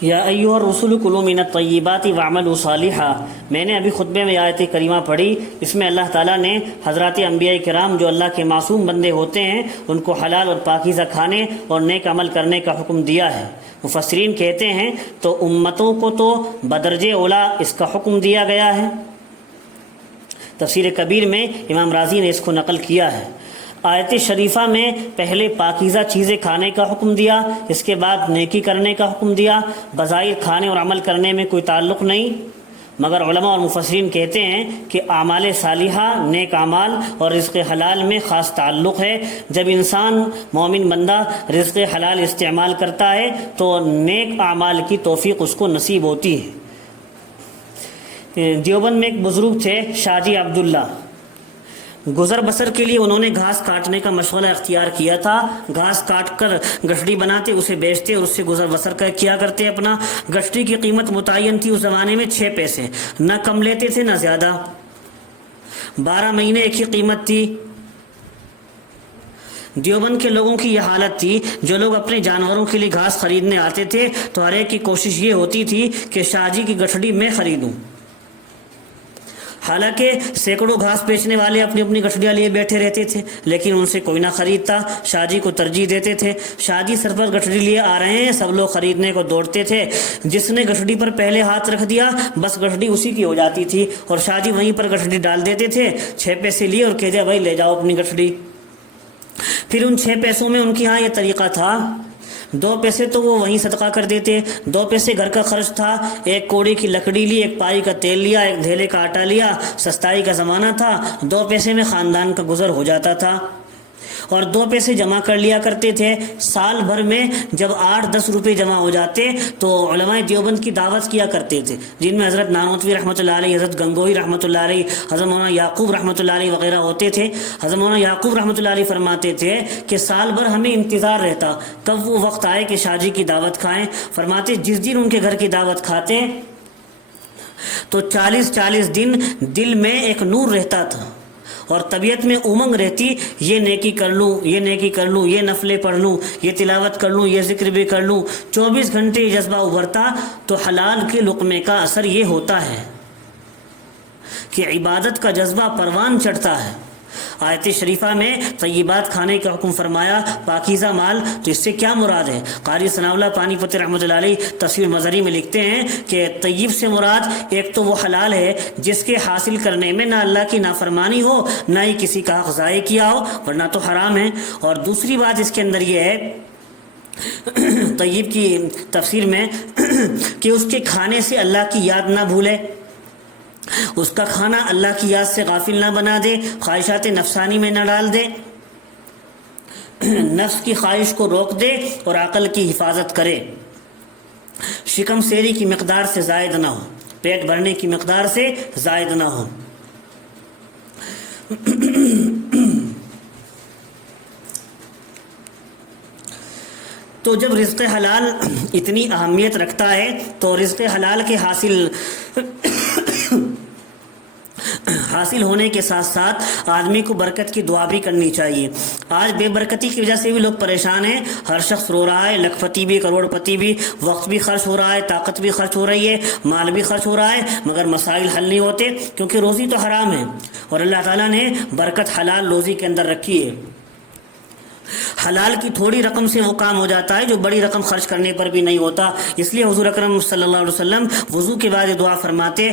یا ایھا الرسل کلوا من الطیبات واعملوا صالحا۔ میں نے ابھی خطبے میں آیت کریمہ پڑھی، اس میں اللہ تعالیٰ نے حضرات انبیاء کرام جو اللہ کے معصوم بندے ہوتے ہیں ان کو حلال اور پاکیزہ کھانے اور نیک عمل کرنے کا حکم دیا ہے۔ مفسرین کہتے ہیں تو امتوں کو تو بدرجہ اولا اس کا حکم دیا گیا ہے۔ تفسیر کبیر میں امام رازی نے اس کو نقل کیا ہے۔ آیت شریفہ میں پہلے پاکیزہ چیزیں کھانے کا حکم دیا، اس کے بعد نیکی کرنے کا حکم دیا۔ بظاہر کھانے اور عمل کرنے میں کوئی تعلق نہیں، مگر علماء اور مفسرین کہتے ہیں کہ اعمال صالحہ، نیک اعمال اور رزق حلال میں خاص تعلق ہے۔ جب انسان مومن بندہ رزق حلال استعمال کرتا ہے تو نیک اعمال کی توفیق اس کو نصیب ہوتی ہے۔ دیوبند میں ایک بزرگ تھے شاہ جی عبداللہ، گزر بسر کے لیے انہوں نے گھاس کاٹنے کا مشغلہ اختیار کیا تھا۔ گھاس کاٹ کر گٹھڑی بناتے، اسے بیچتے اور اس سے گزر بسر کیا کرتے اپنا۔ گٹھڑی کی قیمت متعین تھی اس زمانے میں 6 پیسے، نہ کم لیتے تھے نہ زیادہ۔ 12 مہینے ایک ہی قیمت تھی۔ دیوبند کے لوگوں کی یہ حالت تھی، جو لوگ اپنے جانوروں کے لیے گھاس خریدنے آتے تھے تو ہر ایک کی کوشش یہ ہوتی تھی کہ شاہ جی کی گٹھڑی میں خریدوں۔ حالانکہ سینکڑوں گھاس بیچنے والے اپنی اپنی گٹھڑیاں لیے بیٹھے رہتے تھے، لیکن ان سے کوئی نہ خریدتا۔ شاہ جی کو ترجیح دیتے تھے۔ شاہ جی سر پر گٹھڑی لیے آ رہے ہیں، سب لوگ خریدنے کو دوڑتے تھے۔ جس نے گٹھڑی پر پہلے ہاتھ رکھ دیا بس گٹھڑی اسی کی ہو جاتی تھی، اور شاہ جی وہیں پر گٹھڑی ڈال دیتے تھے۔ 6 پیسے لیے اور کہہ دیا بھائی لے جاؤ اپنی گٹھڑی۔ پھر ان 6 پیسوں میں ان کے ہاں یہ طریقہ تھا، 2 پیسے تو وہ وہیں صدقہ کر دیتے، 2 پیسے گھر کا خرچ تھا، 1 کوڑی کی لکڑی لی، 1 پائی کا تیل لیا، 1 دھیلے کا آٹا لیا، سستائی کا زمانہ تھا، 2 پیسے میں خاندان کا گزر ہو جاتا تھا۔ اور 2 پیسے جمع کر لیا کرتے تھے۔ سال بھر میں جب 8-10 روپے جمع ہو جاتے تو علماء دیوبند کی دعوت کیا کرتے تھے، جن میں حضرت نانوتوی رحمۃ اللہ علیہ، حضرت گنگوئی رحمۃ اللہ علیہ، حضرت مولانا یعقوب رحمۃ اللہ علیہ وغیرہ ہوتے تھے۔ حضرت مولانا یعقوب رحمۃ اللہ علیہ فرماتے تھے کہ سال بھر ہمیں انتظار رہتا کب وہ وقت آئے کہ شاہ جی کی دعوت کھائیں۔ فرماتے جس دن ان کے گھر کی دعوت کھاتے تو 40 دن دل میں ایک نور رہتا تھا اور طبیعت میں امنگ رہتی، یہ نیکی کر لوں، یہ نیکی کر لوں، یہ نفلیں پڑھ لوں، یہ تلاوت کر لوں، یہ ذکر بھی کر لوں۔ 24 گھنٹے یہ جذبہ ابھرتا۔ تو حلال کے لقمے کا اثر یہ ہوتا ہے کہ عبادت کا جذبہ پروان چڑھتا ہے۔ آیت شریفہ میں طیبات کھانے کا حکم فرمایا، پاکیزہ مال، تو اس سے کیا مراد ہے؟ قاری ثناء اللہ پانی پتی رحمۃ اللہ علیہ تفسیر مظہری میں لکھتے ہیں کہ طیب سے مراد ایک تو وہ حلال ہے جس کے حاصل کرنے میں نہ اللہ کی نافرمانی ہو، نہ ہی کسی کا حق ضائع کیا ہو، ورنہ تو حرام ہے۔ اور دوسری بات اس کے اندر یہ ہے طیب کی تفسیر میں کہ اس کے کھانے سے اللہ کی یاد نہ بھولے، اس کا کھانا اللہ کی یاد سے غافل نہ بنا دے، خواہشات نفسانی میں نہ ڈال دے، نفس کی خواہش کو روک دے اور عقل کی حفاظت کرے، شکم سیری کی مقدار سے زائد نہ ہو، پیٹ بھرنے کی مقدار سے زائد نہ ہو۔ تو جب رزق حلال اتنی اہمیت رکھتا ہے تو رزق حلال کے حاصل ہونے کے ساتھ ساتھ آدمی کو برکت کی دعا بھی کرنی چاہیے۔ آج بے برکتی کی وجہ سے بھی لوگ پریشان ہیں، ہر شخص رو رہا ہے، لکھ پتی بھی، کروڑ پتی بھی، وقت بھی خرچ ہو رہا ہے، طاقت بھی خرچ ہو رہی ہے، مال بھی خرچ ہو رہا ہے، مگر مسائل حل نہیں ہوتے، کیونکہ روزی تو حرام ہے اور اللہ تعالیٰ نے برکت حلال روزی کے اندر رکھی ہے۔ حلال کی تھوڑی رقم سے وہ کام ہو جاتا ہے جو بڑی رقم خرچ کرنے پر بھی نہیں ہوتا۔ اس لیے حضور اکرم صلی اللہ علیہ وسلم وضو کے بعد دعا فرماتے،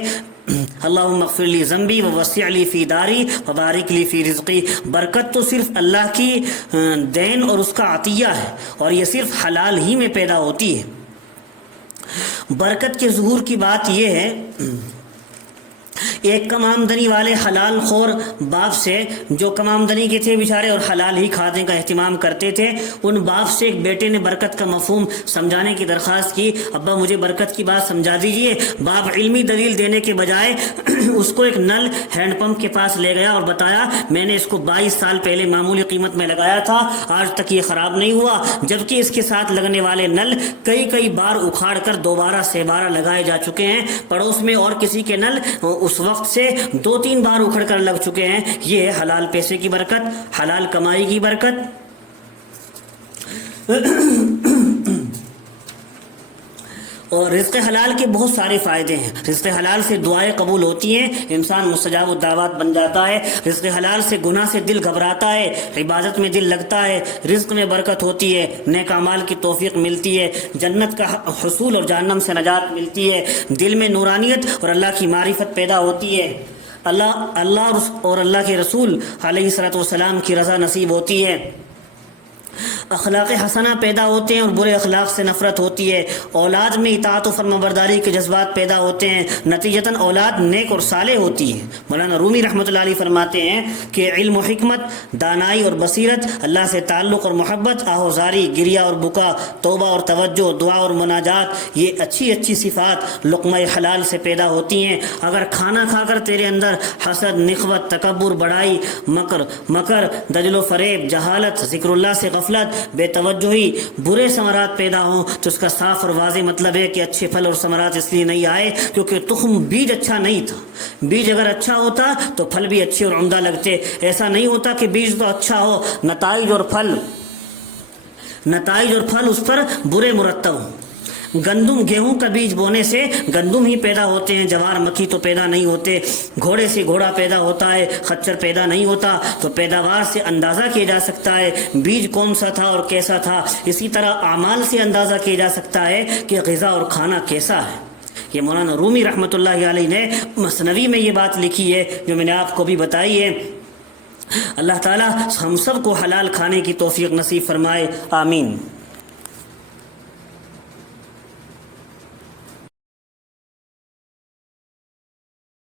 اللہم اغفر لی ذنبی ووسع لی فی داری وبارک لی فی رزقی۔ برکت تو صرف اللہ کی دین اور اس کا عطیہ ہے، اور یہ صرف حلال ہی میں پیدا ہوتی ہے۔ برکت کے ظہور کی بات یہ ہے، ایک کم آمدنی والے حلال خور باپ سے، جو کم آمدنی کے تھے بیچارے اور حلال ہی کھانے کا اہتمام کرتے تھے، ان باپ سے ایک بیٹے نے برکت کا مفہوم سمجھانے کی درخواست کی، ابا مجھے برکت کی بات سمجھا دیجئے۔ باپ علمی دلیل دینے کے بجائے اس کو ایک نل ہینڈ پمپ کے پاس لے گیا اور بتایا میں نے اس کو 22 سال پہلے معمولی قیمت میں لگایا تھا، آج تک یہ خراب نہیں ہوا، جبکہ اس کے ساتھ لگنے والے نل کئی بار اکھاڑ کر دوبارہ سے بارہ لگائے جا چکے ہیں، پڑوس میں اور کسی کے نل اس وقت سے 2-3 بار اکھڑ کر لگ چکے ہیں۔ یہ ہے حلال پیسے کی برکت، حلال کمائی کی برکت۔ اور رزق حلال کے بہت سارے فائدے ہیں. رزق حلال سے دعائیں قبول ہوتی ہیں, انسان مستجاب الدعوات بن جاتا ہے. رزق حلال سے گناہ سے دل گھبراتا ہے, عبادت میں دل لگتا ہے, رزق میں برکت ہوتی ہے, نیک اعمال کی توفیق ملتی ہے, جنت کا حصول اور جہنم سے نجات ملتی ہے, دل میں نورانیت اور اللہ کی معرفت پیدا ہوتی ہے, اللہ اور اللہ کے رسول علیہ الصلوۃ والسلام کی رضا نصیب ہوتی ہے, اخلاق حسنہ پیدا ہوتے ہیں اور برے اخلاق سے نفرت ہوتی ہے, اولاد میں اطاعت و فرمانبرداری کے جذبات پیدا ہوتے ہیں, نتیجتاً اولاد نیک اور صالح ہوتی ہے. مولانا رومی رحمۃ اللہ علیہ فرماتے ہیں کہ علم و حکمت, دانائی اور بصیرت, اللہ سے تعلق اور محبت, آہوزاری, گریہ اور بکا, توبہ اور توجہ, دعا اور مناجات, یہ اچھی اچھی صفات لقمہ حلال سے پیدا ہوتی ہیں. اگر کھانا کھا کر تیرے اندر حسد, نخوت, تکبر, بڑائی, مکر, دجل و فریب, جہالت, ذکر اللہ سے غفلت, بے توجہی, برے ثمرات پیدا ہوں, تو اس کا صاف اور واضح مطلب ہے کہ اچھے پھل اور ثمرات اس لیے نہیں آئے کیونکہ تخم بیج اچھا نہیں تھا. بیج اگر اچھا ہوتا تو پھل بھی اچھے اور عمدہ لگتے. ایسا نہیں ہوتا کہ بیج تو اچھا ہو, نتائج اور پھل اس پر برے مرتب ہوں. گندم, گیہوں کا بیج بونے سے گندم ہی پیدا ہوتے ہیں, جوار, مکھی تو پیدا نہیں ہوتے. گھوڑے سے گھوڑا پیدا ہوتا ہے, خچر پیدا نہیں ہوتا. تو پیداوار سے اندازہ کیا جا سکتا ہے بیج کون سا تھا اور کیسا تھا. اسی طرح اعمال سے اندازہ کیا جا سکتا ہے کہ غذا اور کھانا کیسا ہے. یہ مولانا رومی رحمۃ اللہ علیہ نے مثنوی میں یہ بات لکھی ہے جو میں نے آپ کو بھی بتائی ہے. اللہ تعالی ہم سب کو حلال کھانے کی توفیق نصیب فرمائے, آمین.